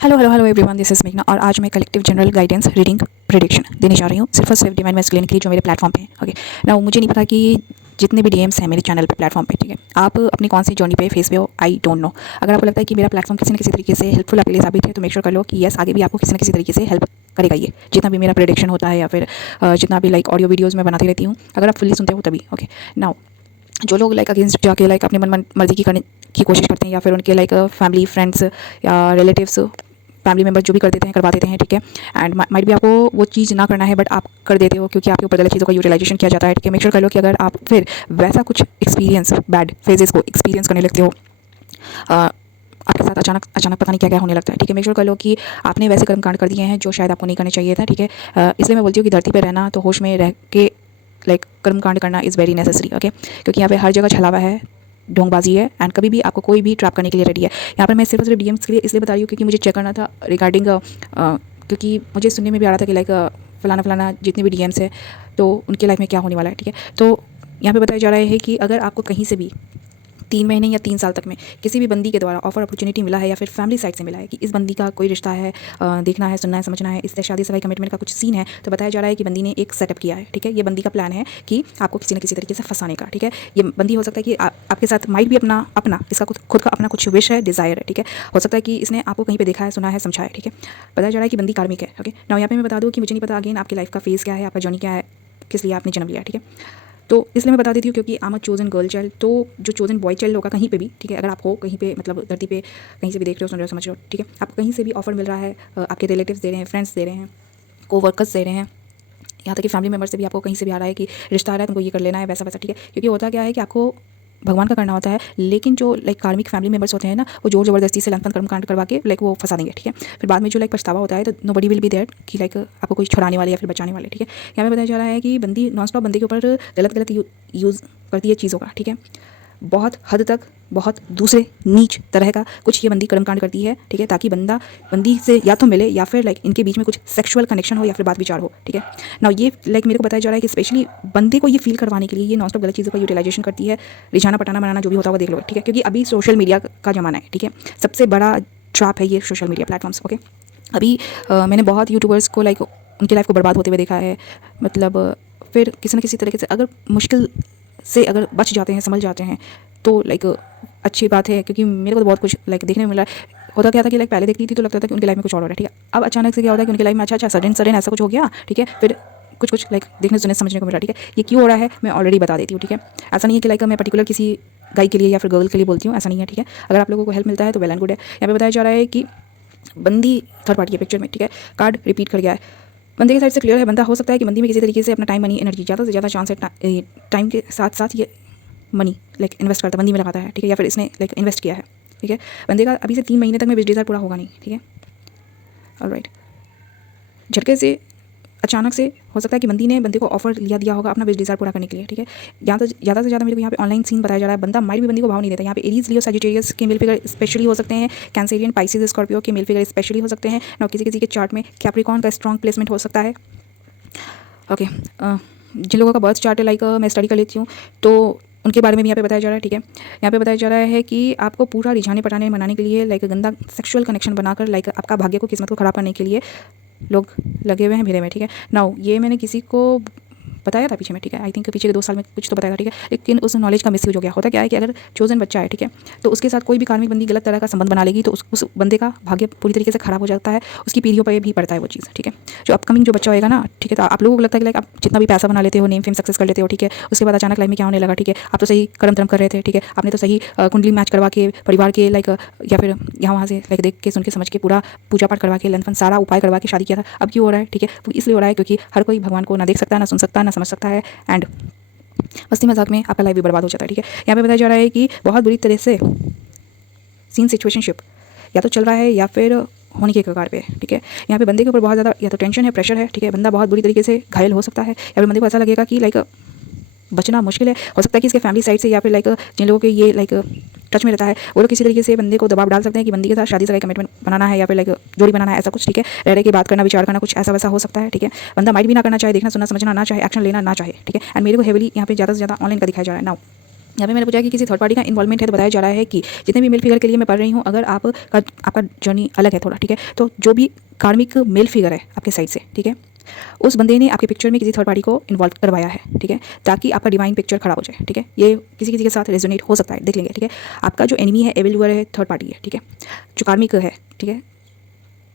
Hello hello hello everyone, this is मेघना और आज मैं collective general guidance reading prediction देने जा रही हूँ सिर्फ और सिर्फ डिवाइन मैस्कुलिन के लिए जो मेरे प्लेटफॉर्म पे है। ओके ना, मुझे नहीं पता कि जितने भी डीएम्स हैं मेरे चैनल पे प्लेटफॉर्म पे, ठीक है, आप अपनी कौन सी जर्नी पे फेस पे हो, आई डोंट नो। अगर आपको लगता है कि मेरा प्लेटफॉर्म किसी न किसी तरीके से हेल्पफुल आपके लिए साबित है तो मेक श्योर कर लो कि यस, आगे भी आपको किसी न किसी तरीके से हेल्प करेगा ये जितना भी मेरा प्रेडिक्शन होता है या फिर जितना भी लाइक ऑडियो वीडियोज़ मैं बनाती रहती हूँ। अगर आप फुल्ली सुनते हो तभी। ओके नाउ, जो लोग लाइक अगेंस्ट जाके लाइक अपने मन मर्जी की करने की कोशिश करते हैं या फिर उनके लाइक फैमिली फ्रेंड्स या रिलेटिव्स फैमिली मेम्बर जो भी कर देते हैं करवा देते हैं, ठीक है, एंड माइट भी आपको वो चीज़ ना करना है बट आप कर देते हो क्योंकि आपके ऊपर गलत चीज़ों का यूटिलाइजेशन किया जाता है, ठीक है। मेक श्योर कर लो कि अगर आप फिर वैसा कुछ एक्सपीरियंस बैड फेजेस को एक्सपीरियंस करने लगते हो, आपके साथ अचानक अचानक पता नहीं क्या क्या होने लगता है, ठीक है। मेक श्योर कर लो कि आपने वैसे कर्मकांड कर दिए हैं जो शायद आपको नहीं करने चाहिए था, ठीक है। इसलिए मैं बोलती हूँ कि धरती पर रहना तो होश में रह के लाइक कर्मकांड करना इज़ वेरी नेसेसरी, ओके, क्योंकि यहाँ पे हर जगह छलावा है, ढोंगबाजी है एंड कभी भी आपको कोई भी ट्रैप करने के लिए रेडी है। यहाँ पर मैं सिर्फ और सिर्फ डीएम्स के लिए इसलिए बता रही हूँ क्योंकि मुझे चेक करना था रिगार्डिंग क्योंकि मुझे सुनने में भी आ रहा था कि लाइक फलाना फलाना जितने भी डीएम्स है तो उनके लाइफ में क्या होने वाला है, ठीक है। तो यहाँ पे बताया जा रहा है कि अगर आपको कहीं से भी 3 महीने या 3 साल तक में किसी भी बंदी के द्वारा ऑफर अपॉर्चुनिटी मिला है या फिर फैमिली साइड से मिला है कि इस बंदी का कोई रिश्ता है, देखना है, सुनना है, समझना है, इससे शादी सगाई कमिटमेंट का कुछ सीन है, तो बताया जा रहा है कि बंदी ने एक सेटअप किया है, ठीक है। ये बंदी का प्लान है कि आपको किसी न किसी तरीके से फंसाने का, ठीक है। ये बंदी हो सकता है कि आपके साथ माइट भी अपना अपना इसका खुद का अपना कुछ विश है, डिज़ायर है, ठीक है। हो सकता है कि इसने आपको कहीं पर देखा है, सुना है, समझा है, ठीक है। बताया जा रहा है कि बंदी कार्मिक है, ओके ना। यहाँ पे मैं बता दूँ कि मुझे नहीं पता अगेन आपकी लाइफ का फेज़ क्या है, आपका जर्नी क्या है, किस लिए आपने जन्म लिया, ठीक है। तो इसलिए मैं बता देती हूँ क्योंकि I am a chosen girl child, तो जो चोजन बॉय चाइल्ड होगा कहीं पे भी, ठीक है, अगर आप हो कहीं पे मतलब धरती पे कहीं से भी देख रहे हो, सुन रहे हो, समझ रहे हो, ठीक है, आपको कहीं से भी ऑफर मिल रहा है, आपके रिलेटिव्स दे रहे हैं, फ्रेंड्स दे रहे हैं, को वर्कर्स दे रहे हैं, यहाँ तक कि फैमिली मेम्बर से भी आपको कहीं से भी आ रहा है कि रिश्ता आ रहा है, तुमको ये कर लेना है, वैसा वैसा, ठीक है। क्योंकि होता क्या है कि आपको भगवान का करना होता है, लेकिन जो लाइक कार्मिक फैमिली मेम्बर्स होते हैं ना, वो जोर ज़बरदस्ती से लंपन कर्म कांड करवा के लाइक वो फंसा देंगे, ठीक है। फिर बाद में जो लाइक पछतावा होता है तो nobody will be there कि लाइक आपको कोई छुड़ाने वाले या फिर बचाने वाले, ठीक है। यहाँ पे बताया जा रहा है कि बंदी नॉन स्टॉप बंदे के ऊपर गलत गलत यूज़ करती है चीज़ों का, ठीक है। बहुत हद तक बहुत दूसरे नीच तरह का कुछ ये बंदी कर्मकांड करती है, ठीक है, ताकि बंदा बंदी से या तो मिले या फिर लाइक इनके बीच में कुछ सेक्सुअल कनेक्शन हो या फिर बात विचार हो, ठीक है ना। ये लाइक मेरे को बताया जा रहा है कि स्पेशली बंदे को ये फील करवाने के लिए ये नॉन स्टॉप गलत चीज़ों का यूटिलाइजेशन करती है, रिझाना पटाना बनाना जो भी होता है वो देख लो, ठीक है। क्योंकि अभी सोशल मीडिया का ज़माना है, ठीक है, सबसे बड़ा ट्रैप है ये सोशल मीडिया प्लेटफॉर्म्स, ओके। अभी मैंने बहुत यूट्यूबर्स को लाइक उनकी लाइफ को बर्बाद होते हुए देखा है, मतलब फिर किसी न किसी तरीके से अगर मुश्किल से अगर बच जाते हैं, समझ जाते हैं तो लाइक अच्छी बात है, क्योंकि मेरे को तो बहुत कुछ लाइक देखने में मिला। होता क्या था कि लाइक पहले देखती थी तो लगता था कि उनकी लाइफ में कुछ और हो रहा है, ठीक है। अब अचानक से क्या होता है कि उनकी लाइफ में अच्छा अच्छा सडन सडन ऐसा कुछ हो गया, ठीक है, फिर कुछ कुछ लाइक देखने सुनने समझने को मिला, ठीक है। ये क्यों हो रहा है मैं ऑलरेडी बता देती हूँ, ठीक है। ऐसा नहीं है कि लाइक मैं पर्टिकुलर किसी गाय के लिए या फिर गर्ल के लिए बोलती हूँ, ऐसा नहीं है, ठीक है। अगर आप लोगों को हेल्प मिलता है तो वेल एंड गुड है। यहाँ पे बताया जा रहा है कि बंदी थर्ड पार्टी है पिक्चर में, ठीक है, कार्ड रिपीट कर गया है, बंदे की साइड से क्लियर है, बंदा हो सकता है कि बंदी में किसी तरीके से अपना टाइम, मनी, एनर्जी, ज़्यादा से ज़्यादा चांस है टाइम के साथ साथ ये मनी लाइक इन्वेस्ट करता है, बंदी में लगाता है, ठीक है, या फिर इसने लाइक इन्वेस्ट किया है, ठीक है। बंदे का अभी से 3 महीने तक में बिजनेस पूरा होगा नहीं, ठीक है, ऑलराइट। झटके से अचानक से हो सकता है कि बंदी ने बंदे को ऑफर लिया दिया होगा अपना डिज़ायर पूरा करने के लिए, ठीक है। ज़्यादा से ज़्यादा मेरे को यहाँ पे ऑनलाइन सीन बताया जा रहा है, बंदा माइट भी बंदी को भाव नहीं देता। यहाँ पे एरीज, लियो, सजिटेरियस के मेल फिगर स्पेशली हो सकते हैं, कैंसेरियन, पाइसिस, स्कॉर्पियो के मेल फिगर स्पेशली हो सकते हैं ना। किसी किसी के चार्ट में कैप्रिकॉर्न का स्ट्रॉन्ग प्लेसमेंट हो सकता है, ओके। जिन लोगों का बर्थ चार्ट है लाइक मैं स्टडी कर लेती हूँ तो उनके बारे में भी यहाँ पे बताया जा रहा है, ठीक है। यहाँ पे बताया जा रहा है कि आपको पूरा रिझाने पटाने मनाने के लिए लाइक गंदा सेक्सुअल कनेक्शन बनाकर लाइक आपका भाग्य को, किस्मत को खराब करने के लिए लोग लगे हुए हैं भिड़े में, ठीक है। नाउ ये मैंने किसी को बताया था पीछे में, ठीक है, आई थिंक पीछे के 2 साल में कुछ तो बताया था, ठीक है, लेकिन उस नॉलेज का मिसयूज हो गया। होता क्या है कि अगर चोजन बच्चा है, ठीक है, तो उसके साथ कोई भी कार्मिक बंदी गलत तरह का संबंध बना लेगी तो उस बंदे का भाग्य पूरी तरीके से खराब हो जाता है, उसकी पीढ़ियों पर भी पड़ता है वो चीज़, ठीक है। जो अपकमिंग जो बच्चा होएगा ना, ठीक है, तो आप लोगों को लगता है कि लाइक आप जितना भी पैसा बना लेते हो, नेम फेम सक्सेस कर लेते हो, ठीक है, उसके बाद अचानक लाइफ में क्या होने लगा, ठीक है, आप तो सही कर्म धर्म कर रहे थे, ठीक है, आपने तो सही कुंडली मैच करवा के परिवार के लाइक या फिर यहाँ वहाँ से लाइक देख के सुन के समझ के पूरा पूजा पाठ करवा के लंफन सारा उपाय करवा के शादी किया था। अब क्यों हो रहा है, ठीक है, वो इसलिए हो रहा है क्योंकि हर कोई भगवान को ना देख सकता है, ना सुन सकता है, ना समझ सकता है एंड मस्ती मजाक में आपका लाइफ भी बर्बाद हो जाता है, ठीक है। यहाँ पे बताया जा रहा है कि बहुत बुरी तरह से सीन सिचुएशनशिप या तो चल रहा है या फिर होने के कगार पे, ठीक है। यहाँ पे बंदे के ऊपर बहुत ज़्यादा या तो टेंशन है, प्रेशर है, ठीक है, बंदा बहुत बुरी तरीके से घायल हो सकता है या फिर बंदे को ऐसा लगेगा कि लाइक बचना मुश्किल है। हो सकता है कि इसके फैमिली साइड से या फिर लाइक जिन लोगों के ये लाइक टच में रहता है वो लोग किसी तरीके से बंदे को दबाव डाल सकते हैं कि बंदी के साथ शादी से कमिटमेंट बनाना है या फिर लाइक जोड़ी बनाना है, ऐसा कुछ, ठीक है, रह रहे की बात करना, विचार करना, कुछ ऐसा वैसा हो सकता है, ठीक है। बंदा माइट भी ना करना चाहे, देखना सुनना समझना ना चाहे, एक्शन लेना ना चाहे, ठीक है। एंड मेरे को हेवली यहाँ पे ज़्यादा से ज़्यादा ऑनलाइन का दिखाया जा रहा है। नाउ यहाँ पे मैंने पूछा कि किसी थर्ड पार्टी का इन्वॉल्वमेंट है, तो बताया जा रहा है कि जितने भी मेल फिगर के लिए मैं पढ़ रही हूँ, अगर आपका जर्नी अलग है थोड़ा, ठीक है, तो जो भी कार्मिक मेल फिगर है आपके साइड से, ठीक है, उस बंदे ने आपके पिक्चर में किसी थर्ड पार्टी को इन्वॉल्व करवाया है, ठीक है, ताकि आपका डिवाइन पिक्चर खराब हो जाए, ठीक है। ये किसी किसी के साथ रेजोनेट हो सकता है, देख लेंगे, ठीक है। आपका जो एनिमी है, एविल डूअर है, थर्ड पार्टी है, ठीक है, जो कार्मिक है, ठीक है,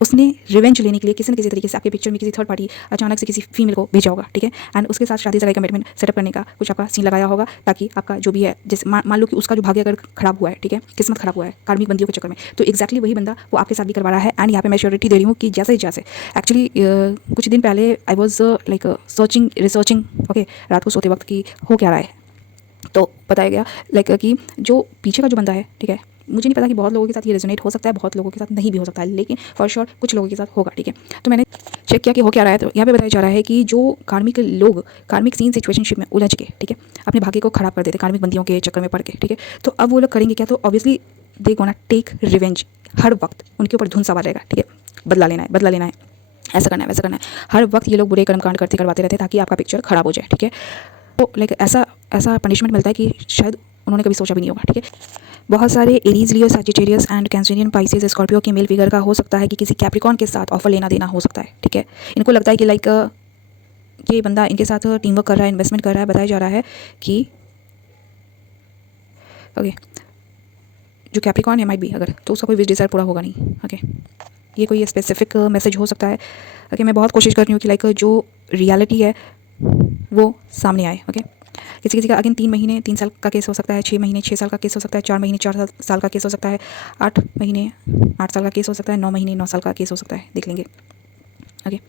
उसने रिवेंज लेने के लिए किसी न किसी तरीके से आपके पिक्चर में किसी थर्ड पार्टी अचानक से किसी फीमेल को भेजा होगा, ठीक है, एंड उसके साथ शादी सगाई कमिटमेंट सेटअप करने का कुछ आपका सीन लगाया होगा, ताकि आपका जो भी है, जैसे मान लो कि उसका जो भाग्य अगर खराब हुआ है, ठीक है, किस्मत खराब हुआ है कार्मिक बंदियों के चक्कर में, तो एक्जैक्टली वही बंदा वो आपके साथ भी करवा रहा है। एंड यहाँ पे मैं श्योरिटी दे रही हूँ कि जैसे एक्चुअली कुछ दिन पहले I was like researching, okay, रात को सोते वक्त कि हो क्या रहा है, तो बताया गया लाइक कि जो पीछे का जो बंदा है, ठीक है, मुझे नहीं पता कि बहुत लोगों के साथ ये रेजोनेट हो सकता है, बहुत लोगों के साथ नहीं भी हो सकता है, लेकिन फॉर श्योर कुछ लोगों के साथ होगा, ठीक है। तो मैंने चेक किया कि हो क्या रहा है, तो यहाँ पे बताया जा रहा है कि जो कार्मिक लोग कार्मिक सीन सिचुएशनशिप में उलझ के, ठीक है, अपने भाग्य को खराब कर देते कार्मिक बंदियों के चक्कर में पड़ के, ठीक है, तो अब वो लोग करेंगे क्या, तो obviously they gonna take revenge. हर वक्त उनके ऊपर धुन सवार रहेगा, ठीक है, बदला लेना है, ऐसा करना है, वैसा करना है, हर वक्त ये लोग बुरे कर्मकांड करवाते रहते हैं ताकि आपका पिक्चर खराब हो जाए, ठीक है। तो लाइक ऐसा पनिशमेंट मिलता है कि शायद उन्होंने कभी सोचा भी नहीं होगा, ठीक है। बहुत सारे Aries, Leo, Sagittarius and Cancerian, Pisces, Scorpio के मेल फिगर का हो सकता है कि किसी कैप्रिकॉर्न के साथ ऑफर लेना देना हो सकता है, ठीक है। इनको लगता है कि लाइक ये बंदा इनके साथ टीम वर्क कर रहा है, इन्वेस्टमेंट कर रहा है। बताया जा रहा है कि ओके, जो कैप्रिकॉर्न है माइट भी अगर, तो उसका कोई विश डिज़ायर पूरा होगा नहीं, ओके। ये कोई स्पेसिफिक मैसेज हो सकता है, ओके। मैं बहुत कोशिश कर रही हूँ कि लाइक जो रियलिटी है वो सामने आए, ओके। किसी किसी का अगेन 3 महीने 3 साल का केस हो सकता है, 6 महीने 6 साल का केस हो सकता है, 4 महीने 4 साल का केस हो सकता है, 8 महीने 8 साल का केस हो सकता है, 9 महीने 9 साल का केस हो सकता है, देख लेंगे, ओके।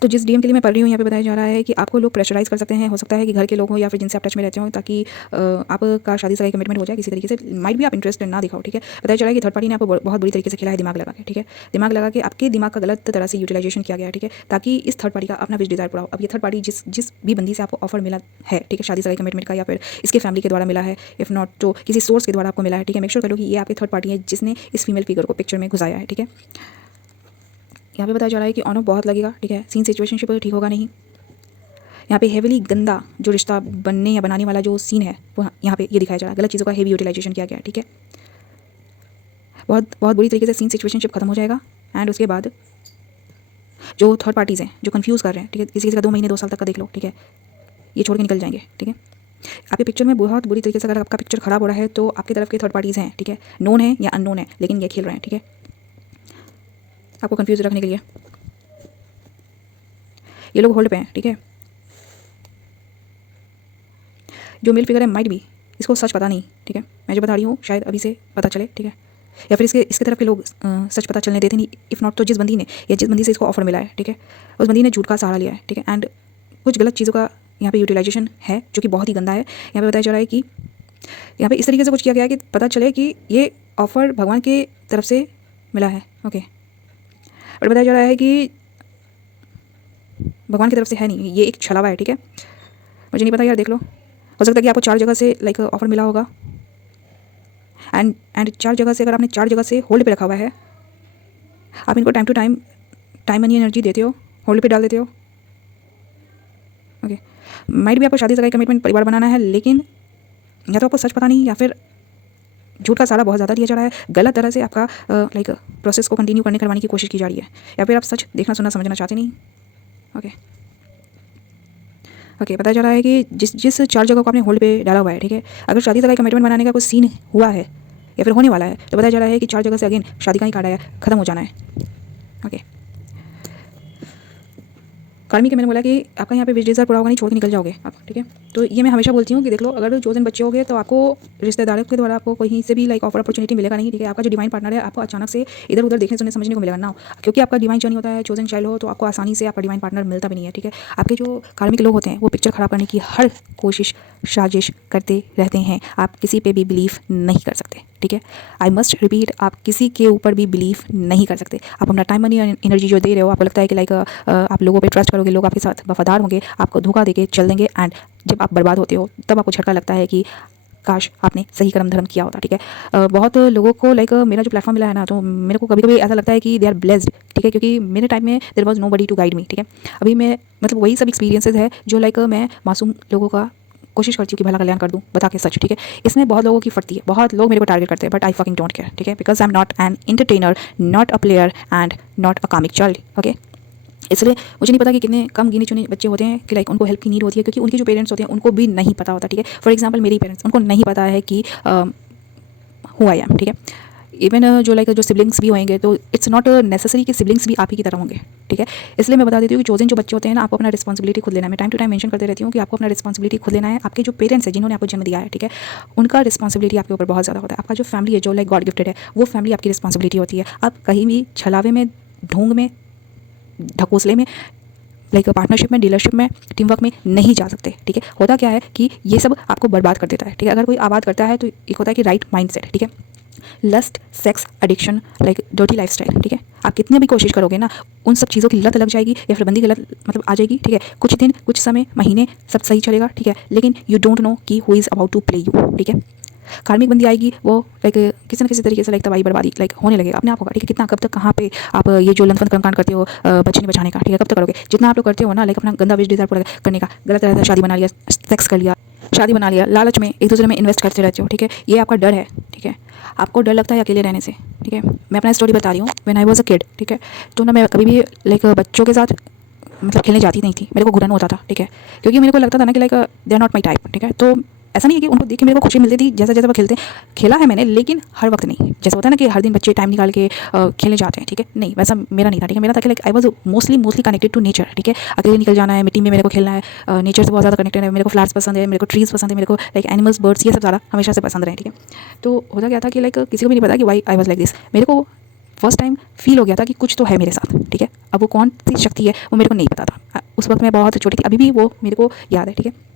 तो जिस डीएम के लिए मैं पढ़ रही हूँ, यहाँ पे बताया जा रहा है कि आपको लोग प्रेशराइज कर सकते हैं, हो सकता है कि घर के लोग हों या फिर जिनसे आप टच में रहते हो, ताकि आपका शादी सगाई कमिटमेंट हो जाए किसी तरीके से, माइट भी आप इंटरेस्ट ना दिखाओ, ठीक है। बताया जा रहा है कि थर्ड पार्टी ने आपको बहुत बुरी तरीके से खेला है, दिमाग लगा के, ठीक है, दिमाग लगा के आपके दिमाग का गलत तरह से यूटिलाइजेशन किया गया है, ठीक है, ताकि इस थर्ड पार्टी का अपना विश डिज़ायर पूरा हो। अब ये थर्ड पार्टी जिस भी बंदी से आपको ऑफर मिला है, ठीक है, शादी सगाई कमिटमेंट का, या फिर इसके फैमिली के द्वारा मिला है, इफ नॉट तो किसी सोर्स के द्वारा आपको मिला है, ठीक है, मेक श्योर करो कि ये आपकी थर्ड पार्टी है जिसने इस फीमेल फिगर को पिक्चर में घुसाया है, ठीक है। यहाँ पे बताया जा रहा है कि ऑन ऑफ बहुत लगेगा, ठीक है, सीन सिचुएशनशिप ठीक होगा नहीं। यहाँ पे हेवीली गंदा जो रिश्ता बनने या बनाने वाला जो सीन है वो यहाँ पे ये दिखाया जा रहा है, गलत चीज़ों का हेवी यूटिलाइजेशन किया गया है, ठीक है। बहुत बहुत बुरी तरीके से सीन सिचुएशनशिप खत्म हो जाएगा। एंड उसके बाद जो थर्ड पार्टीज़ हैं जो कंफ्यूज कर रहे हैं, ठीक है, किसी किसी का 2 महीने 2 साल तक का देख लो, ठीक है, ये छोड़ के निकल जाएंगे, ठीक है। आपके पिक्चर में बहुत बुरी तरीके से अगर आपका पिक्चर खराब हो रहा है तो आपकी तरफ के थर्ड पार्टीज़ हैं, ठीक है, नोन है या अननोन है, लेकिन ये खेल रहे हैं, ठीक है, आपको कंफ्यूज रखने के लिए ये लोग होल्ड पे हैं, ठीक है। जो मेल फिगर है माइट भी इसको सच पता नहीं, ठीक है, मैं जो बता रही हूँ शायद अभी से पता चले, ठीक है, या फिर इसके तरफ के लोग सच पता चलने देते नहीं। इफ़ नॉट तो जिस बंदी ने या जिस बंदी से इसको ऑफर मिला है, ठीक है, उस बंदी ने झूठ का सहारा लिया है, ठीक है, एंड कुछ गलत चीज़ों का यहाँ पे यूटिलाइजेशन है जो कि बहुत ही गंदा है। यहाँ पे बताया जा रहा है कि यहाँ पे इस तरीके से कुछ किया गया है कि पता चले कि ये ऑफर भगवान के तरफ से मिला है, ओके, और बताया जा रहा है कि भगवान की तरफ से है नहीं, ये एक छलावा है, ठीक है, मुझे नहीं पता यार, देख लो, हो सकता है कि आपको 4 जगह से लाइक ऑफर मिला होगा, एंड 4 जगह से अगर आपने 4 जगह से होल्ड पे रखा हुआ है, आप इनको time to time money energy देते हो, होल्ड पे डाल देते हो, ओके। माइट भी आपको शादी सगाई कमिटमेंट परिवार बनाना है, लेकिन या तो आपको सच पता नहीं या फिर झूठ का सहारा बहुत ज़्यादा दिया जा रहा है, गलत तरह से आपका लाइक प्रोसेस को कंटिन्यू करवाने की कोशिश की जा रही है, या फिर आप सच देखना सुनना समझना चाहते नहीं, ओके। ओके, बताया जा रहा है कि जिस 4 जगह को आपने होल्ड पे डाला हुआ है, ठीक है, अगर शादी सगाई कमिटमेंट बनाने का कोई सीन हुआ है या फिर होने वाला है, तो बताया जा रहा है कि 4 जगह से अगेन शादी का ही कार्ड आया, खत्म हो जाना है, ओके। कार्मी के मैंने बोला कि आपका यहाँ पे विश डिज़ायर पूरा होगा नहीं, छोड़ के निकल जाओगे आप, ठीक है। तो ये मैं हमेशा बोलती हूँ कि देख लो, अगर चोजन बच्चे होगे तो आपको रिश्तेदारों के द्वारा आपको कहीं से भी लाइक ऑफर अपॉर्चुनिटी मिलेगा नहीं, ठीक है। आपका जो डिवाइन पार्टनर है आपको अचानक से इधर उधर देखने सुनने समझने को मिलेगा ना, क्योंकि आपका डिवाइन जर्नी होता है, चोजन चाइल्ड हो, तो आपको आसानी से आपका डिवाइन पार्टनर मिलता भी नहीं है, ठीक है। आपके जो कार्मिक लोग होते हैं वो पिक्चर खराब करने की हर कोशिश साजिश करते रहते हैं, आप किसी पे भी बिलीव नहीं कर सकते, ठीक है। आई मस्ट रिपीट, आप किसी के ऊपर भी बिलीव नहीं कर सकते। आप अपना टाइम मनी एनर्जी जो दे रहे हो, आपको लगता है कि लाइक आप लोगों पे ट्रस्ट करोगे, लोग आपके साथ वफादार होंगे, आपको धोखा देके चल देंगे, एंड जब आप बर्बाद होते हो तब आपको झटका लगता है कि काश आपने सही कर्म धर्म किया होता, ठीक है। बहुत लोगों को लाइक मेरा जो प्लेटफॉर्म मिला है ना, तो मेरे को कभी कभी ऐसा लगता है कि दे आर ब्लेस्ड, ठीक है, क्योंकि मेरे टाइम में there was nobody to guide me, ठीक है। अभी मैं मतलब वही सब एक्सपीरियंसेस है जो लाइक मैं मासूम लोगों कोशिश करती हूँ कि भला कल्याण कर दूँ बता के सच, ठीक है। इसमें बहुत लोगों की फटती है, बहुत लोग मेरे को टारगेट करते हैं, but I fucking don't care, ठीक है, because I am not an entertainer, not a player and not a comic child, okay. इसलिए मुझे नहीं पता कि कितने कम गिने चुने बच्चे होते हैं कि लाइक उनको हेल्प की नीड होती है, क्योंकि उनके जो पेरेंट्स होते हैं उनको भी नहीं पता होता, ठीक है। फॉर एग्जांपल मेरे पेरेंट्स, उनको नहीं पता है कि हु आई एम, ठीक है। इवन जो लाइक जो सिबलिंग्स भी होंगे तो इट्स नॉट नेसेसरी कि सिबलिंग्स भी आप ही की तरह होंगे, ठीक है। इसलिए मैं बता देती हूँ कि चोजन जो बच्चे होते हैं ना, आपको अपना रिस्पॉन्सिबिलिटी खुद लेना है। मैं टाइम टू टाइम मेंशन करते रहती हूँ कि आपको अपना रिस्पॉन्सिबिलिटी खुद लेना है। आपके जो पेरेंट्स हैं जिन्होंने आपको जन्म दिया है, ठीक है, उनका रिस्पॉन्सिबिलिटी आपके ऊपर बहुत ज़्यादा होता है। आपका जो फैमिली है जो लाइक गॉड गिफ्टेड है, वो फैमिली आपकी रिस्पॉन्सिबिलिटी होती है। आप कहीं भी छलावे में, ढोंग में, ढकोसले में, लाइक पार्टनरशिप में, डीलरशिप में, टीम वर्क में नहीं जा सकते, ठीक है। होता क्या है कि ये सब आपको बर्बाद कर देता है, ठीक है। अगर कोई आबाद करता है तो एक होता है कि राइट माइंडसेट, ठीक है। Lust, sex, addiction, like dirty lifestyle, ठीक है। आप कितनी भी कोशिश करोगे ना, उन सब चीज़ों की लत लग जाएगी या फिर बंदी की लत मतलब आ जाएगी, ठीक है। कुछ दिन, कुछ समय, महीने सब सही चलेगा, ठीक है, लेकिन यू डोंट नो कि who is about to play you, ठीक है। कार्मिक बंदी आएगी, वो लाइक किसी न किसी तरीके से लाइक तबाही बर्बादी लाइक होने लगेगा अपने आप होगा, ठीक है। कितना कब तक कहाँ पे आप ये जो लंथपन कर्मकांड करते हो बच्चे नहीं बचाने का, ठीक है, कब तक करोगे? जितना आप लोग करते हो ना, लाइक अपना गंदा विश डिज़ायर पूरा करने का, गलत तरह से शादी बना लिया, सेक्स कर लिया, शादी बना लिया, लालच में एक दूसरे में इन्वेस्ट करते रहते हो, ठीक है। ये आपका डर है, ठीक है। आपको डर लगता है अकेले रहने से, ठीक है। मैं अपना स्टोरी बता रही हूँ। When I was a kid, ठीक है, तो ना मैं कभी भी लाइक बच्चों के साथ मतलब खेलने जाती नहीं थी। मेरे को घुटन होता था, ठीक है, क्योंकि मेरे को लगता था ना कि like they are not my type, ठीक है। तो ऐसा नहीं है कि उनको देख के मेरे को खुशी मिलती थी, जैसा जैसा वो खेलते खेला है मैंने, लेकिन हर वक्त नहीं। जैसा होता है ना कि हर दिन बच्चे टाइम निकाल के खेलने जाते हैं, ठीक है, नहीं वैसा मेरा नहीं था, ठीक है। मेरा था कि like I was mostly connected to nature, ठीक है। अकेले निकल जाना है, मिट्टी में मेरे को खेलना है, नेचर से बहुत ज़्यादा कनेक्टेड है। मेरे को फ्लावर्स पसंद है, मेरे को ट्रीज़ पसंद है, मेरे को लाइक एनिमल्स, बर्ड्स, ये सब ज़्यादा हमेशा से पसंद रहे, ठीक है। तो होता क्या था कि लाइक किसी को भी नहीं पता कि why I was like this. मेरे को फर्स्ट टाइम फील हो गया था कि कुछ तो है मेरे साथ, ठीक है। अब वो कौन सी शक्ति है वो मेरे को नहीं पता था। उस वक्त मैं बहुत छोटी थी, अभी भी वो मेरे को याद है, ठीक है।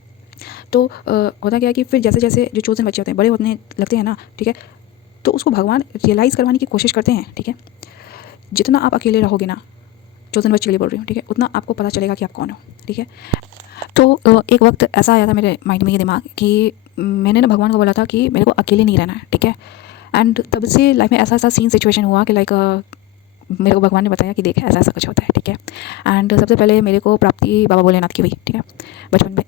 तो होता क्या है कि फिर जैसे जैसे जो चोज़न बच्चे होते हैं बड़े होने लगते हैं ना, ठीक है, तो उसको भगवान रियलाइज़ करवाने की कोशिश करते हैं, ठीक है। जितना आप अकेले रहोगे ना, चोज़न बच्चे के लिए बोल रही हूँ, ठीक है, उतना आपको पता चलेगा कि आप कौन हो, ठीक है। तो एक वक्त ऐसा आया था मेरे माइंड में, ये दिमाग कि मैंने ना भगवान को बोला था कि मेरे को अकेले नहीं रहना है, ठीक है। एंड तब से लाइफ में ऐसा ऐसा सीन सिचुएशन हुआ कि लाइक मेरे को भगवान ने बताया कि देख ऐसा ऐसा कुछ होता है, ठीक है। एंड सबसे पहले मेरे को प्राप्ति बाबा भोलेनाथ की हुई, ठीक है,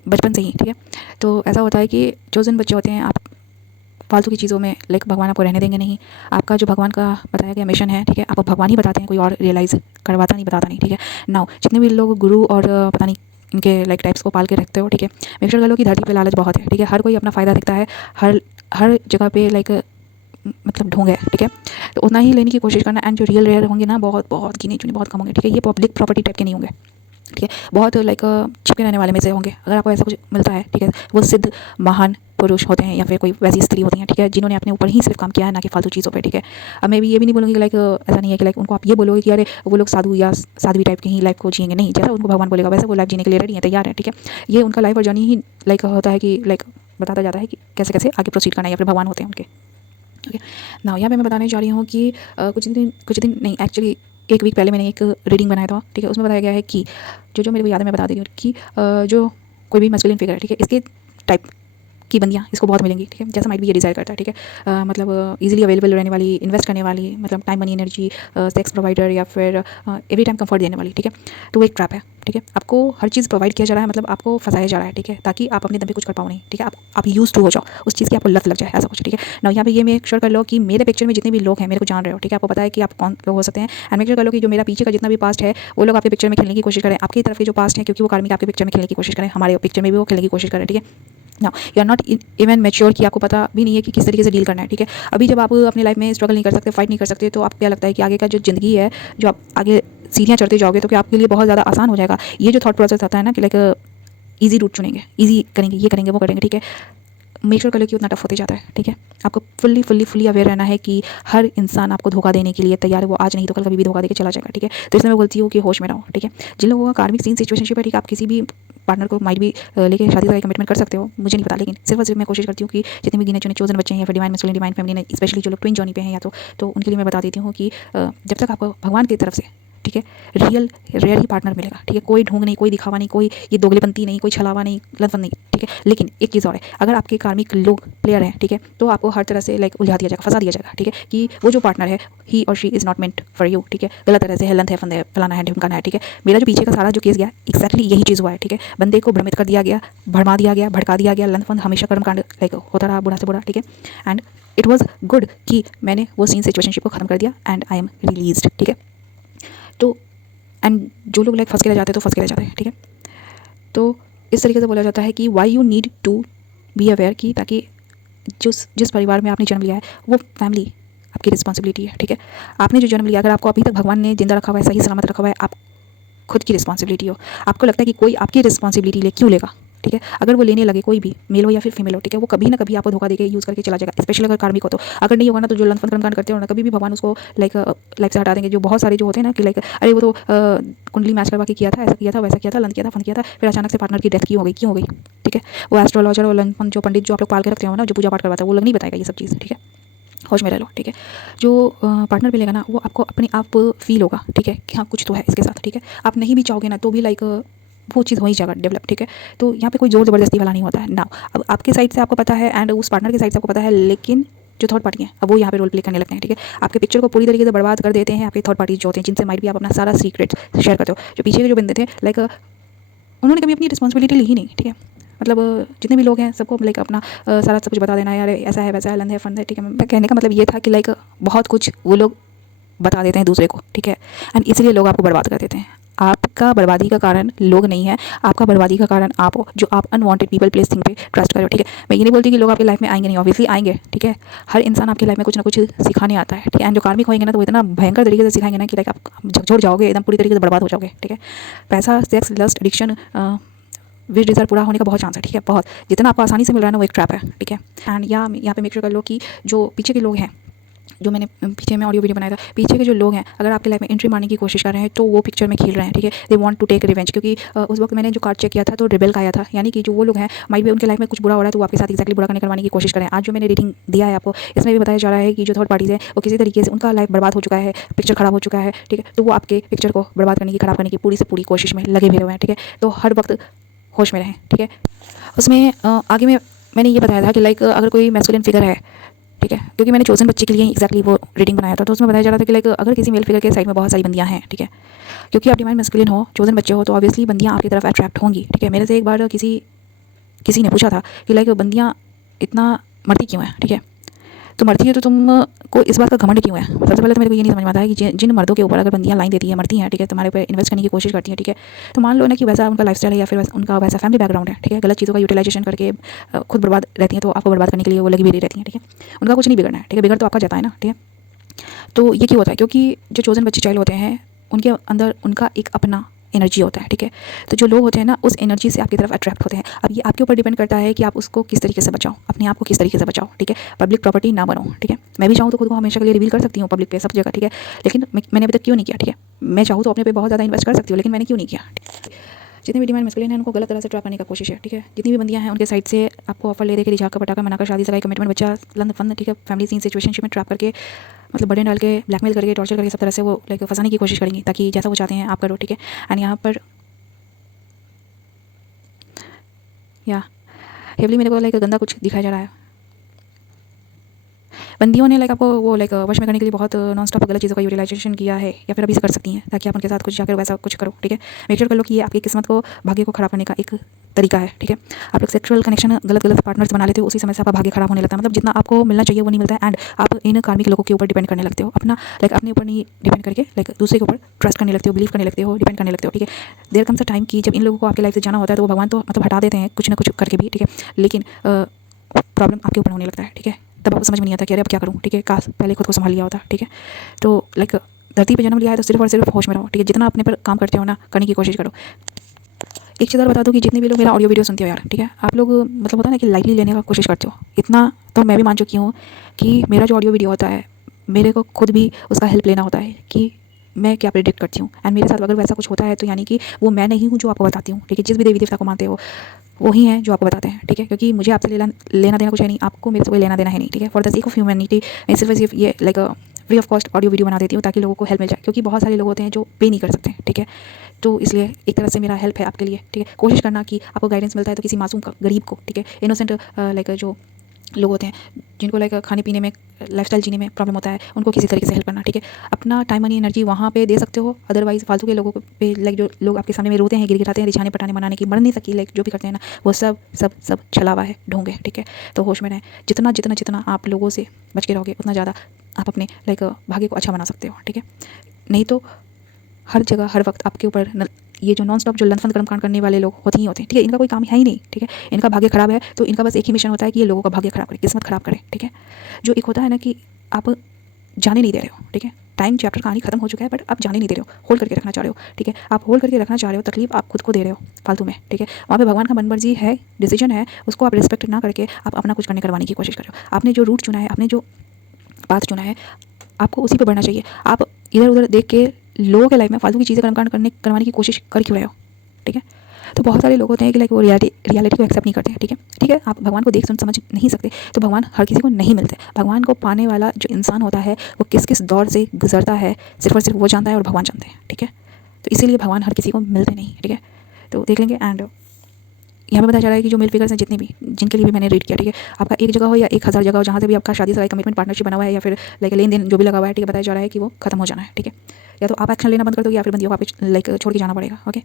बचपन से ही, ठीक है। तो ऐसा होता है कि जो जिन बच्चे होते हैं, आप फालतू की चीज़ों में लाइक भगवान आपको रहने देंगे नहीं। आपका जो भगवान का बताया गया मिशन है, ठीक है, आपको भगवान ही बताते हैं, कोई और रियलाइज़ करवाता नहीं, बताता नहीं, ठीक है। नाउ जितने भी लोग गुरु और पता नहीं इनके लाइक टाइप्स को पाल के रखते हो, ठीक है, मेक श्योर कर लो कि धरती पे लालच बहुत है, ठीक है। हर कोई अपना फ़ायदा दिखता है, हर हर जगह पे लाइक मतलब ढोंग है, ठीक है। तो उतना ही लेने की कोशिश करना। एंड जो रियल रेयर होंगे ना, बहुत बहुत गिने चुने बहुत कम होंगे, ठीक है। ये पब्लिक प्रॉपर्टी टाइप के नहीं होंगे, ठीक है, बहुत लाइक छिपके रहने वाले में से होंगे। अगर आपको ऐसा कुछ मिलता है, ठीक है, वो सिद्ध महान पुरुष होते हैं या फिर कोई वैसी स्त्री होती हैं, ठीक है, जिन्होंने अपने ऊपर ही सिर्फ काम किया है, ना कि फालतू चीज़ों पे, ठीक है। अब मैं भी ये भी नहीं बोलूँगी कि लाइक ऐसा नहीं है कि लाइक उनको आप ये बोलोगे कि अरे वो लोग साधु या साध्वी टाइप की ही लाइफ को जिएंगे, नहीं। जैसा उनको भगवान बोलेगा वैसे वो लाइफ जीने के लिए रेडी है, तैयार है, ठीक है। ये उनका लाइफ और जर्नी ही लाइक होता है कि लाइक बताता जाता है कि कैसे कैसे आगे प्रोसीड करना है, या फिर भगवान होते हैं उनके, ओके। नाउ यहाँ पे मैं बताने जा रही हूँ कि कुछ दिन नहीं, एक्चुअली एक वीक पहले मैंने एक रीडिंग बनाया था, ठीक है। उसमें बताया गया है कि जो मेरे को याद है मैं बता देती हूँ कि जो कोई भी मस्कुलिन फिगर है, ठीक है, इसके टाइप की बंदियाँ इसको बहुत मिलेंगी, ठीक है, जैसा माइट भी ये डिज़ायर करता है, ठीक है। मतलब इजीली अवेलेबल रहने वाली, इन्वेस्ट करने वाली, मतलब time, money, energy, sex provider, या फिर एवरी टाइम कंफर्ट देने वाली, ठीक है। तो वो एक ट्रैप है, ठीक है। आपको हर चीज़ प्रोवाइड किया जा रहा है, मतलब आपको फंसाया जा रहा है, ठीक है, ताकि आप अपने दम पे कुछ कर पाओ नहीं, ठीक है। आप यूज टू हो जाओ उस चीज़ की, आपको लत लग जाए, ऐसा कुछ, ठीक है ना। यहाँ पे ये मेक श्योर कर लो कि मेरे पिक्चर में जितने भी लोग हैं मेरे को जान रहे हो, ठीक है, आपको पता है कि आप कौन लोग हो सकते हैं। एंड मेक श्योर कर लो कि जो मेरा पीछे का जितना भी पास्ट है वो लोग आपके पिक्चर में खेलने की कोशिश करें, आपकी तरफ के जो पास्ट है, क्योंकि वो कार्मिक आपके पिक्चर में खेलने की कोशिश करें, हमारे पिक्चर में भी वो खेलने की कोशिश करें, ठीक है। ना you are not even mature कि आपको पता भी नहीं है कि किस तरीके से डील करना है, ठीक है। अभी जब आप अपनी लाइफ में स्ट्रगल नहीं कर सकते, फाइट नहीं कर सकते, तो आपको क्या लगता है कि आगे का जो ज़िंदगी है, जो आप आगे सीढ़ियाँ चढ़ते जाओगे, तो क्या आपके लिए बहुत ज़्यादा आसान हो जाएगा। ये जो थॉट प्रोसेस आता है ना कि लाइक ईजी रूट चुनेंगे, ईजी करेंगे, ये करेंगे, वो करेंगे, ठीक है। मेक श्योर कर लो कि उतना टफ होते जाता है, ठीक है। आपको फुल्ली अवेयर रहना है कि हर इंसान आपको धोखा देने के लिए तैयार है, वो आज नहीं तो कल कभी भी धोखा देके चला जाएगा, ठीक है। तो इसलिए मैं बोलती हूँ कि होश में रहो, ठीक है। जिन लोगों का कार्मिक सीन सिचुएशनशिप है, ठीक है, आप किसी भी पार्टनर को माइट भी लेके शादी का कमिटमेंट कर सकते हो, मुझे नहीं पता, लेकिन सिर्फ और सिर्फ मैं कोशिश करती हूँ कि जितने भी गिने चुने चोजन बच्चे हैं या फिर डिवाइन मस्कुलिन डिवाइन फैमिली ने, स्पेशली जो लोग ट्विन जर्नी पे हैं या तो उनके लिए मैं बता देती हूँ कि जब तक आपको भगवान की तरफ से ठीक है। रियल रेयर ही पार्टनर मिलेगा, ठीक है। कोई ढोंग नहीं, कोई दिखावा नहीं, कोई ये दोगलेपंती नहीं, कोई छलावा नहीं, गलतफहमी नहीं, ठीक है। लेकिन एक चीज़ और है, अगर आपके कार्मिक लोग प्लेयर हैं, ठीक है, तो आपको हर तरह से लाइक उलझा दिया जाएगा, फंसा दिया जाएगा, ठीक है, कि वो जो पार्टनर है ही और she is not meant for you, ठीक है। गलत तरह से हेलन है, फंदे फलाना है, ढिमकाना है, ठीक है। मेरा जो पीछे का सारा जो केस गया एक्जैक्टली यही चीज़ हुआ है, ठीक है। बंदे को भ्रमित कर दिया गया, भरमा दिया गया, भड़का दिया गया, लंदफंद हमेशा कर्मकांड लाइक होता रहा बुरा से बुरा, ठीक है। एंड इट वॉज गुड कि मैंने वो सीन सिचुएशनशिप को खत्म कर दिया एंड आई एम रिलीज्ड, ठीक है। तो एंड जो लोग लाइक फंस के रह जाते हैं तो फंस के रह जाते हैं, ठीक है। तो इस तरीके से बोला जाता है कि why you need to be aware, कि ताकि जिस परिवार में आपने जन्म लिया है वो फैमिली आपकी रिस्पॉन्सिबिलिटी है, ठीक है। आपने जो जन्म लिया, अगर आपको अभी तक भगवान ने जिंदा रखा हुआ है, सही सलामत रखा हुआ है, आप खुद की रिस्पॉन्सिबिलिटी हो। आपको लगता है कि कोई आपकी रिस्पॉन्सिबिलिटी ले क्यों लेगा, ठीक है। अगर वो लेने लगे, कोई भी मेल हो या फिर फीमेल हो, ठीक है, वो कभी ना कभी आपको धोखा देके यूज़ करके चला जाएगा, स्पेशली अगर कार्मिक हो तो। अगर नहीं होगा ना तो जो लंदफंद कर्मकांड करते हो ना, कभी भी भगवान उसको लाइक लाइफ से हटा देंगे। जो बहुत सारे जो होते हैं ना कि लाइक अरे वो तो कुंडली मैच करवा के किया था, ऐसा किया था, वैसा किया था, लंद किया था, फंद किया था, फिर अचानक से पार्टनर की डेथ क्यों हो गई, ठीक है। वो एस्ट्रोलॉजर और लंदफंद जो पंडित जो आप लोग पाल के रखते हो ना, जो पूजा पाठ करवाता है, वो लोग नहीं बताएगा ये सब चीज़, ठीक है। होश में रह लो, ठीक है। जो पार्टनर मिलेगा ना वो आपको अपने आप फील होगा, ठीक है, कि हाँ कुछ तो है इसके साथ, ठीक है। आप नहीं भी चाहोगे ना तो भी लाइक वो चीज़ हो ही जाएगा डेवलप, ठीक है। तो यहाँ पे कोई जोर ज़बरदस्ती वाला नहीं होता है ना। अब आपके साइड से आपको पता है एंड उस पार्टनर के साइड से आपको पता है, लेकिन जो थर्ड पार्टी है अब वो यहाँ पे रोल प्ले करने लगते हैं, ठीक है। आपके पिक्चर को पूरी तरीके से बर्बाद कर देते हैं आपके थर्ड पार्टी जो होते हैं, जिनसे माइट भी आप अपना सारा सीक्रेट शेयर करते हो। जो पीछे के जो बंदे थे लाइक उन्होंने कभी अपनी रिस्पॉन्सिबिलिटी ली ही नहीं, ठीक है। मतलब जितने भी लोग हैं सबको लाइक अपना सारा सब कुछ बता देना, यार ऐसा है वैसा है, लंद है फंद है, ठीक है। मैं कहने का मतलब ये था कि लाइक बहुत कुछ वो लोग बता देते हैं दूसरे को, ठीक है। एंड इसलिए लोग आपको बर्बाद कर देते हैं। आपका बर्बादी का कारण लोग नहीं है, आपका बर्बादी का कारण आप हो, जो आप अनवांटेड पीपल प्लेस थिंग पे ट्रस्ट करो, ठीक है। मैं ये नहीं बोलती कि लोग आपकी लाइफ में आएंगे नहीं, ऑब्वियसली आएंगे, ठीक है। हर इंसान आपकी लाइफ में कुछ ना कुछ सिखाने आता है, ठीक है। एंड जो कार्मिक होंगे ना तो वो इतना भयंकर तरीके से सिखाएंगे ना कि लाइक आप झकझोर जाओगे, एकदम पूरी तरीके से बर्बाद हो जाओगे, ठीक है। पैसा, sex, lust, addiction, wish desire पूरा होने का बहुत चांस है, ठीक है। बहुत जितना आपको आसानी से मिल रहा है ना वो एक ट्रैप है, ठीक है। एंड यहाँ पे मेक श्योर कर लो कि जो पीछे के लोग हैं, जो मैंने पीछे में ऑडियो वीडियो बनाया था, पीछे के जो लोग हैं अगर आपके लाइफ में एंट्री मारने की कोशिश कर रहे हैं तो वो पिक्चर में खेल रहे हैं, ठीक है। They want to take revenge, क्योंकि उस वक्त मैंने जो कार्ड चेक किया था तो रिबेल का आया था, यानी कि जो वो लोग हैं माइट भी उनके लाइफ में कुछ बुरा हो रहा है तो वो आपके साथ एक्जैक्टली बुरा करवाने की कोशिश करें। आज जो मैंने रेटिंग दिया है आपको, इसमें भी बताया जा रहा है कि जो थर्ड पार्टीज़ है वो किसी तरीके से उनका लाइफ बर्बाद हो चुका है, पिक्चर खराब हो चुका है, ठीक है। तो वो आपके पिक्चर को बर्बाद करने की, खराब करने की पूरी से पूरी कोशिश में लगे हुए हैं, ठीक है। तो हर वक्त होश में रहें, ठीक है। उसमें आगे में मैंने ये बताया था कि लाइक अगर कोई मैस्कुलिन फिगर है, ठीक है, क्योंकि मैंने चोजन बच्चे के लिए एक्जैक्टली वो रीडिंग बनाया था, तो उसमें बताया जा रहा था कि लाइक अगर किसी मेल फिगर के साइड में बहुत सारी बंदियां हैं, ठीक है, क्योंकि आप डिवाइन मैस्कुलिन हो, चोजन बच्चे हो, तो ऑब्वियसली बंदियां आपकी तरफ अट्रैक्ट होंगी, ठीक है। मेरे से एक बार किसी ने पूछा था कि लाइक बंदियां इतना मरती क्यों हैं, ठीक है। तो मरती है तो तुम को इस बात का घमंड क्यों है। सबसे पहले तो मेरे को ये नहीं समझ में आता है कि जिन मर्दों के ऊपर अगर बंदियां लाइन देती है, मरती हैं, ठीक है, तुम्हारे ऊपर इन्वेस्ट करने की कोशिश करती हैं, ठीक है, तो मान लो ना कि वैसा उनका लाइफस्टाइल है या फिर उनका वैसा फैमिली बैकग्राउंड है, ठीक है। गलत चीज़ों का यूटिलाइजेशन करके खुद बर्बाद रहती हैं, तो आपको बर्बाद करने के लिए वो लगी भी रहती हैं, ठीक है। उनका कुछ नहीं बिगड़ना है, ठीक है, बिगड़ तो आपका जाता है ना, ठीक है। तो ये क्यों होता है, क्योंकि जो चोजन बच्चे चाइल्ड होते हैं उनके अंदर उनका एक अपना एनर्जी होता है, ठीक है। तो जो लोग होते हैं ना उस एनर्जी से आपकी तरफ अट्रैक्ट होते हैं। अब ये आपके ऊपर डिपेंड करता है कि आप उसको किस तरीके से बचाओ, अपने आप को किस तरीके से बचाओ, ठीक है। पब्लिक प्रॉपर्टी ना बनो, ठीक है। मैं भी चाहूँ तो खुद को हमेशा के लिए रिवील कर सकती हूँ पब्लिक पे सब जगह, ठीक है, लेकिन मैंने अभी तक क्यों नहीं किया, ठीक है। मैं चाहूँ तो अपने पे बहुत ज़्यादा इन्वेस्ट कर सकती हूँ, लेकिन मैंने क्यों नहीं किया। जितने भी डिमांड मैस्कुलिन है उनको गलत तरह से ट्रैप करने का कोशिश है, ठीक है। जितनी भी बंदियां हैं उनके साइड से आपको ऑफर ले दे के रिझा कर पटाकर मनाकर शादी सगाई कमिटमेंट बच्चा लंद फंद, ठीक है, फैमिली सीन सिचुएशनशिप में ट्रैप करके मतलब बर्डन डाल के ब्लैकमेल करके टॉर्चर करके सब तरह से वो लाइक फंसाने की कोशिश करेंगी ताकि जैसा वो चाहते हैं आप करो, ठीक है। एंड यहाँ पर या हेवली मेरे को लाइक गंदा कुछ दिखाया जा रहा है। बंदियों ने लाइक आपको वो लाइक वश में करने के लिए बहुत नॉन स्टॉप गलत चीज़ों का यूटिलाइजेशन किया है या फिर अभी से कर सकती हैं ताकि आप उनके साथ कुछ जाकर वैसा कुछ करो, ठीक है। मेक श्योर कर लो कि ये आपकी किस्मत को, भाग्य को खराब करने का एक तरीका है, ठीक है। आप लोग सेक्सुअल कनेक्शन गलत पार्टनर्स बना लेते हो, उसी समय से आपका भाग्य खराब होने लगता है। मतलब जितना आपको मिलना चाहिए वो नहीं मिलता है एंड आप इन कार्मिक लोगों के ऊपर डिपेंड करने लगते हो, अपना लाइक अपने ऊपर नहीं डिपेंड करके लाइक दूसरे के ऊपर ट्रस्ट करने लगते हो, बिलीव करने लगते हो, डिपेंड करने लगते हो, ठीक है। देयर कम्स अ टाइम कि जब इन लोगों को आपकी लाइफ से जाना होता है तो वो भगवान तो मतलब हटा देते हैं कुछ ना कुछ करके भी, ठीक है, लेकिन प्रॉब्लम आपके ऊपर होने लगता है, ठीक है। तब आपको समझ में नहीं आता कि अरे अब क्या करूँ, ठीक है, काश पहले खुद को संभाल लिया होता, ठीक है। तो लाइक धरती पे जन्म लिया है तो सिर्फ और सिर्फ होश में रहो, ठीक है। जितना अपने पर काम करते हो ना करने की कोशिश करो। एक चीज़ और बता दूँ कि जितने भी लोग मेरा ऑडियो वीडियो सुनते हो यार, ठीक है, आप लोग मतलब होता है ना कि लाइटली लेने का कोशिश करते हो। इतना तो मैं भी मान चुकी हूँ कि मेरा जो ऑडियो वीडियो होता है मेरे को खुद भी उसका हेल्प लेना होता है कि मैं क्या प्रेडिक्ट करती हूँ एंड मेरे साथ अगर वैसा कुछ होता है तो यानी कि वो मैं नहीं हूँ जो आपको बताती हूँ, ठीक है। जिस भी देवी देवता को मानते हो वही हैं जो आपको बताते हैं, ठीक है। क्योंकि मुझे आपसे लेना देना कुछ है नहीं, आपको मेरे से कोई लेना देना है नहीं, ठीक है। For the sake of humanity मैं सिर्फ ये like free of cost audio video बना देती हूँ ताकि लोगों को हेल्प मिल जाए, क्योंकि बहुत सारे लोग होते हैं जो पे नहीं कर सकते, ठीक है। तो इसलिए एक तरह से मेरा हेल्प है आपके लिए, ठीक है। कोशिश करना कि आपको गाइडेंस मिलता है तो किसी मासूम का, गरीब को, ठीक है, इनोसेंट लाइक जो लोग होते हैं जिनको लाइक खाने पीने में, लाइफस्टाइल जीने में प्रॉब्लम होता है, उनको किसी तरीके से हेल्प करना, ठीक है। अपना टाइम मनी एनर्जी वहाँ पे दे सकते हो, अदरवाइज फालतू के लोगों पे लाइक जो लोग आपके सामने में रोते हैं, गिरगिराते हैं, रिझाने पटाने मनाने की मर नहीं सकी, लाइक जो भी करते हैं ना वो सब सब सब छलावा है, ढोंग है, ठीक है। तो होश में रहें, जितना जितना जितना आप लोगों से बच के रहोगे उतना ज़्यादा आप अपने लाइक भाग्य को अच्छा बना सकते हो, ठीक है। नहीं तो हर जगह हर वक्त आपके ऊपर ये जो नॉन स्टॉप जो लंथन कर्मकांड करने वाले लोग होते ही होते हैं, ठीक है। इनका कोई काम है ही नहीं, ठीक है। इनका भाग्य खराब है तो इनका बस एक ही मिशन होता है कि ये लोगों का भाग्य खराब करे, किस्मत खराब करे, ठीक है। जो एक होता है ना कि आप जाने नहीं दे रहे हो, ठीक है। टाइम चैप्टर कहानी खत्म हो चुका है बट आप जाने नहीं दे रहे हो, होल्ड करके रखना चाह रहे हो, ठीक है। आप होल्ड करके रखना चाह रहे हो, तकलीफ आप खुद को दे रहे हो फालतू में, ठीक है। वहाँ पे भगवान का मनमर्जी है, डिसीजन है, उसको आप रिस्पेक्ट ना करके आप अपना कुछ करने करवाने की कोशिश कर रहे हो। आपने जो रूट चुना है, आपने जो पाथ चुना है, आपको उसी पे बढ़ना चाहिए। आप इधर उधर देख के लोगों के लाइफ में फालतू की चीज़ें कर्मकांड करवाने की कोशिश कर क्यों रहे हो, ठीक है। तो बहुत सारे लोग होते हैं कि लाइक वो रियलिटी को एक्सेप्ट नहीं करते हैं, ठीक है, ठीक है। आप भगवान को देख सुन समझ नहीं सकते तो भगवान हर किसी को नहीं मिलते। भगवान को पाने वाला जो इंसान होता है वो किस किस दौर से गुजरता है सिर्फ और सिर्फ वो जानता है और भगवान जानते हैं, ठीक है। तो इसीलिए भगवान हर किसी को मिलते नहीं, ठीक है। तो देख लेंगे। एंड यहाँ पे बताया जा रहा है कि जो मेल फिगर्स हैं जितने भी, जिनके लिए भी मैंने रीड किया, ठीक है, आपका एक जगह हो या 1000 जगह हो, जहाँ से भी आपका शादी से कमिटमेंट पार्टनरशिप बना हुआ है या फिर लाइक लेन देन जो भी लगा हुआ है, ठीक है, बताया जा रहा है कि वो खत्म हो जाना है, ठीक है। या तो आप एक्शन लेना बंद कर दोगे या फिर बंदियों को आप लाइक छोड़ के जाना पड़ेगा, ओके।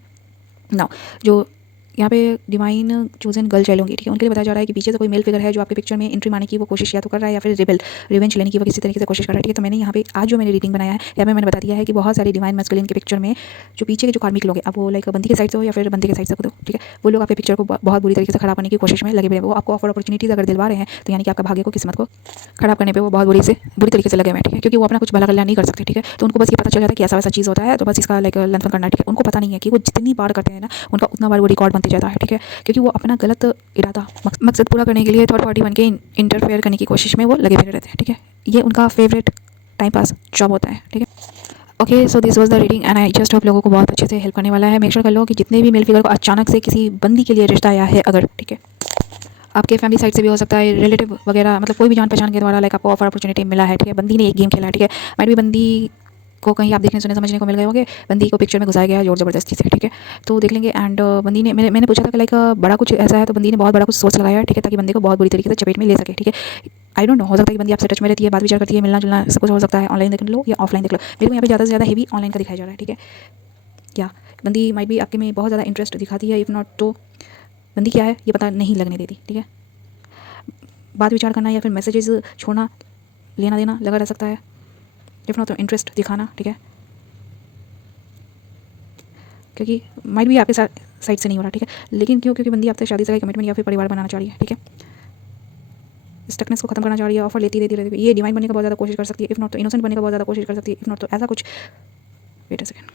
नाउ जो यहाँ पे डिवाइन चूजन गर्ल चाइल्ड होंगी, ठीक है, उनके लिए बताया जा रहा है कि पीछे से कोई मेल फिगर है जो आपके पिक्चर में एंट्री मारने की वो कोशिश या तो कर रहा है या फिर रिवेंज लेने की वो किसी तरीके से कोशिश कर रहा है, ठीक है। तो मैंने यहाँ पे आज जो मैंने रीडिंग बनाया है यहाँ पे मैंने बता दिया है कि बहुत सारे डिवाइन मैस्कुलिन के पिक्चर में जो पीछे के जो कार्मिक लोग हैं, अब वो लाइक बंदी के साइड से हो या फिर बंदी के साइड से हो, ठीक है, वो लोग आपके पिक्चर को बहुत बुरी तरीके से खराब करने की कोशिश में लगे हुए हैं। वो आपको ऑफर अपॉर्चुनिटीज़ अगर दिलवा रहे हैं तो यानी कि आपका भाग्य को, किस्मत को खराब करने पर वो बहुत बुरी तरीके से लगे हुए हैं, ठीक है, क्योंकि वो अपना कुछ भला कल्याण नहीं कर सकते, ठीक है। तो उनको बस ये पता चल जाता है कि ऐसा वैसा चीज़ होता है तो बस इसका लाइक लंथन करना, ठीक है। उनको पता नहीं है कि वो जितनी बार करते हैं ना उनका उतना बार वो रिकॉर्ड बनते जाता है, ठीक है, क्योंकि वो अपना गलत इरादा मकसद पूरा करने के लिए थर्ड पार्टी बन के इंटरफेयर करने की कोशिश में वो लगे हुए रहते हैं, ठीक है। ये उनका फेवरेट टाइम पास जॉब होता है, ठीक है। Okay, so this was the reading and I just hope लोगों को बहुत अच्छे से हेल्प करने वाला है। मेक श्योर कर लो कि जितने भी मेल फिगर को अचानक से किसी बंदी के लिए रिश्ता आया है अगर, ठीक है, आपके फैमिली साइड से भी हो सकता है, रिलेटिव वगैरह, मतलब कोई भी जान पहचान के द्वारा लाइक आपको ऑफर अपॉर्चुनिटी मिला है, ठीक है। बंदी ने एक गेम खेला है, ठीक है, माइट भी बंदी को कहीं आप देखने सुने समझने को मिल गए होंगे, बंदी को पिक्चर में घुसाया गया जोर ज़बरदस्ती से, ठीक है। तो देख लेंगे। एंड बंदी ने मैंने पूछा था कि लाइक बड़ा कुछ ऐसा है तो बंदी ने बहुत बड़ा कुछ सोच लगाया है, ठीक है, ताकि बंदे को बहुत बुरी तरीके से चपेट में ले सके, ठीक है। आई डोंट नो, हो सकता है कि बंदी आपसे टच में रहती है, बात विचार करती है, मिलना जुलना सब कुछ हो सकता है, ऑनलाइन देख लो या ऑफलाइन देख लो। मेरे को यहाँ पे ज़्यादा से ज़्यादा हेवी ऑनलाइन का दिखाया जा रहा है, ठीक है। क्या बंदी माइट भी आपके में बहुत ज़्यादा इंटरेस्ट दिखाती है, इफ़ नॉट तो बंदी क्या है ये पता नहीं लगने देती, ठीक है। बात विचार करना या फिर मैसेजेस छोड़ना, लेना देना लगा रह सकता है, इफ़ नॉट तो इंटरेस्ट दिखाना, ठीक है, क्योंकि माइट भी आपके साइड से नहीं हो रहा, ठीक है। लेकिन क्यों? क्योंकि बंदी आपसे शादी से कमिटमेंट या फिर परिवार बनाना चाह रही है, ठीक है। स्टकनेस को खत्म करना चाह रही है, ऑफर लेती देती रहती है। ये डिवाइन बनने का बहुत ज़्यादा कोशिश कर सकती है, इफ़ नॉट तो इनोसेंट बनने का बहुत ज़्यादा कोशिश कर सकती है, इफ़ नॉट तो ऐसा कुछ। वेट अ सेकंड,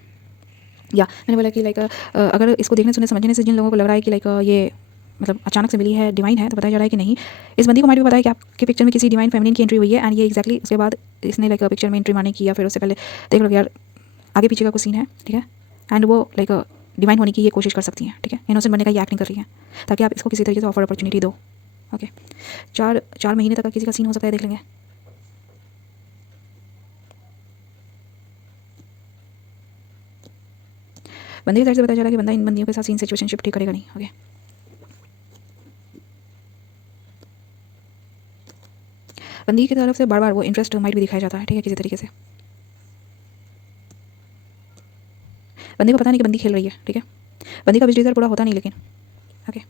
या मैंने बोला कि लाइक अगर इसको देखने सुनने समझने से जिन लोगों को लग रहा है कि लाइक ये मतलब अचानक से मिली है, डिवाइन है, तो बताया जा रहा है कि नहीं, इस बंदी को माइट भी पता है कि आपके पिक्चर में किसी डिवाइन फेमिनिन की एंट्री हुई है। एंड ये एक्जैक्टली उसके बाद इसने लाइक पिक्चर में एंट्री मारने की या फिर उससे पहले देख लो यार आगे पीछे का कुछ सीन है, ठीक है। एंड वो लाइक डिवाइन होने की ये कोशिश कर सकती हैं, ठीक है, इनोसेंट बनने का ये एक्टिंग कर रही है ताकि आप इसको किसी तरीके से ऑफर अपॉर्चुनिटी दो, ओके। 4 महीने तक का किसी का सीन हो सकता है, देख लेंगे। बंदे की साइड से बताया जा रहा है कि बंदा इन बंदियों के साथ सीन सिचुएशनशिप ठीक करेगा नहीं, ओके। बंदी की तरफ से बार बार वो इंटरेस्ट माइट भी दिखाया जाता है, ठीक है, किसी तरीके से। बंदी को पता नहीं कि बंदी खेल रही है, ठीक है। बंदी का विजडीजर पूरा होता नहीं, लेकिन ओके।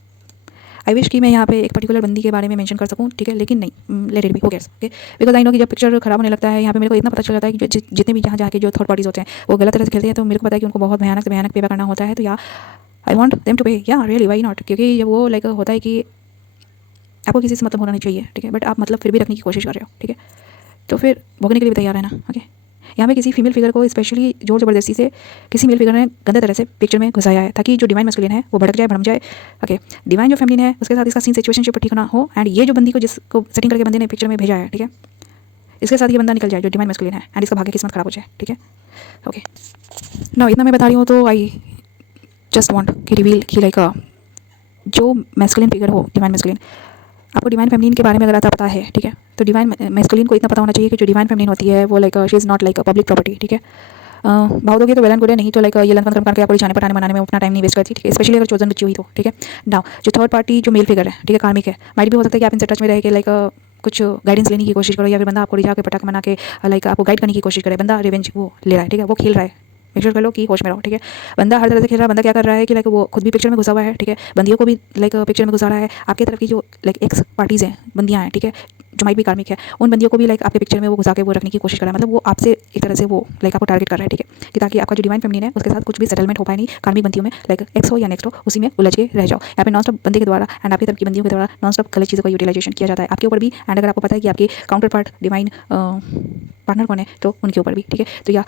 आई विश कि मैं यहाँ पे एक पर्टिकुलर बंदी के बारे में मेंशन कर सकूँ, ठीक है, लेकिन नहीं, लेट इट बी, हो cares, okay. Because I know कि जब पिक्चर खराब होने लगता है यहाँ पे मेरे को इतना पता चल जाता है कि जितने भी जहाँ जाके जो थर्ड पार्टीज होते हैं वो गलत तरह से खेलते हैं, तो मेरे को पता है कि उनको बहुत भयानक से भयानक पे करना होता है। तो या आई वॉन्ट देम टू पे, या रियली वाई नॉट, क्योंकि जब वो लाइक होता है कि आपको किसी से मतलब होना नहीं चाहिए, ठीक है, बट आप मतलब फिर भी रखने की कोशिश कर रहे हो, ठीक है, तो फिर भोगने के लिए भी तैयार है ना, ओके। यहाँ पे किसी फीमेल फिगर को स्पेशली जोर ज़बरदस्ती से किसी मेल फिगर ने गंदे तरह से पिक्चर में घुसाया है ताकि जो डिवाइन मैस्कुलिन है वो भड़क जाए, भड़म जाए, ओके। डिवाइन जो फेमिनिन है उसके साथ इसका सीन सिचुएशनशिप ठीक ना हो। एंड ये जो बंदी को जिसको सेटिंग करके बंदे ने पिक्चर में भेजा है, ठीक है, इसके साथ ये बंदा निकल जाए जो डिवाइन मैस्कुलिन है एंड इसका भाग्य किस्मत खराब हो जाए, ठीक है, ओके। ना इतना मैं बता रही हूँ तो आई जस्ट वॉन्ट कि रिवील कि लाइक जो मैस्कुलिन फिगर हो, डिवाइन मैस्कुलिन, आपको डिवाइन फेमिनिन के बारे में अगर आता पता है, ठीक है, तो डिवाइन मैस्कुलिन को इतना पता होना चाहिए कि जो डिवाइन फेमिनिन होती है वो like she is not like public property, ठीक है। भाव दोगे तो वेल एंड गुड है, नहीं तो लाइक ये लंदन करके आपको रिझाने पटाने बनाने में अपना टाइम नहीं वेस्ट करती, ठीक है, स्पेशली अगर चोजन बच्ची हुई तो, ठीक है। नाउ जो थर्ड पार्टी जो मेल फिगर है, ठीक है, कार्मिक है, माइट भी हो सकता है कि आप इनसे टच में रह के लाइक कुछ गाइडेंस लेने की कोशिश करो, या फिर बंदा आपको रिझा के पटाखे बना के लाइक आपको गाइड करने की कोशिश करे। बंदा रिवेंज वो ले रहा है, ठीक है, वो खेल रहा है, मेक श्योर कर लो कि होश में रहो, ठीक है। बंदा हर तरह से खेल रहा है। बंदा क्या कर रहा है कि लाइक वो खुद भी पिक्चर में घुसा हुआ है, ठीक है, बंदियों को भी लाइक पिक्चर में घुसा रहा है। आपके तरफ की जो लाइक एक्स पार्टीज़ हैं, बंदियाँ हैं, ठीक है, जो माइट भी कार्मिक है, उन बंदियों को भी लाइक आपके पिक्चर में वो घुसा के वो रखने की कोशिश कर रहा है। मतलब वो आपसे एक तरह से वो लाइक आपको टारगेट कर रहा है, ठीक है, कि ताकि आपका जो डिवाइन फेमिनिन है उसके साथ कुछ भी सेटलमेंट हो पाए नहीं कार्मिक बंदियों में, लाइक एक्स हो या नेक्स्ट हो, उसी में उलझ के रह जाओ। यहाँ पे नॉन स्टॉप बंदे के द्वारा एंड आपकी तरफ की बंदियों के द्वारा नॉन स्टॉप गलत चीज़ों का यूटिलाइजेशन किया जाता है आपके ऊपर भी, एंड अगर आपको पता है कि आपके काउंटर पार्ट डिवाइन पार्टनर कौन है तो उनके ऊपर भी, ठीक है। तो या